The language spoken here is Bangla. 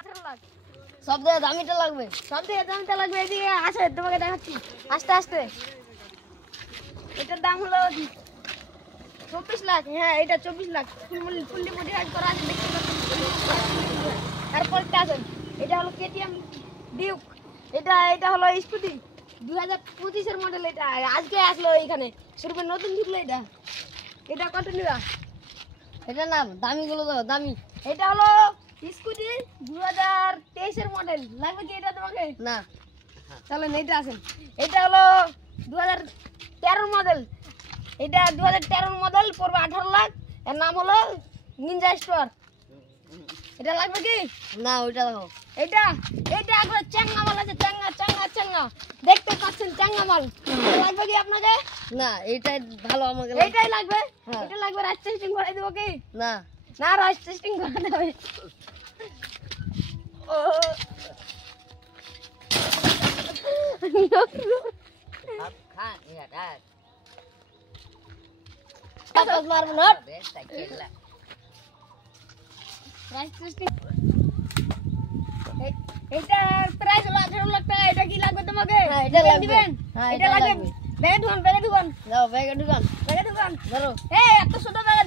18 লাখ। সব থেকে দামিটা লাগবে। সব থেকে দামটা লাগবে এদিকে আছে, তোমাকে দেখাচ্ছি আস্তে আস্তে। এটার দাম হলো 24 লাখ। হ্যাঁ এটা 24 লাখ, ফুললি মডিফাইড করা আছে, দেখতে পাচ্ছেন। তারপরটা আছে, এটা হলো কেটিএম ডিউক। এটা হলো স্কুটি 2025 এর মডেল। এটা আজকে আসলো এখানে, সেরকম নতুন ঢুকলো। এটা কত নিবা? এটা না দামিগুলো দাও, দামি। এটা হলো স্কুটি 2023 এর মডেল। লাগবে কি এটা তোমাকে? না তাহলে এইটা আছেন। এটা হলো 2013 মডেল। এটা 2013 মডেল, পড়বে 18 লাখ। এর নাম হলো নিনজা স্টোর। এটা লাগবে কি? না ওইটা দেখো। এটা একবার চাঙ্গা মাল আছে, চাঙ্গা চাঙ্গা চাঙ্গা, দেখতে পাচ্ছেন চাঙ্গা মাল। এটা লাগবে কি আপনাকে? না এইটাই ভালো আমাকে। এইটাই লাগবে। হ্যাঁ। এটা লাগবে, রাইস টেস্টিং করে দেবো কি? না না, রাইস টেস্টিং করে দেবে। ও কাগজ মারবো না। রাইস টেস্টিং এটার প্রাইস হলো 18 লাখ টাকা। এটা কি লাগবে তোমাকে? হ্যাঁ, এটা লাগবে। দিবেন? হ্যাঁ, এটা এটা লাগবে। লাগবে। ব্যাগে ঢুকান যাও ব্যাগে ঢুকান। ব্যাগে ঢুকান। ধরো। এই এত ছোট ব্যাগে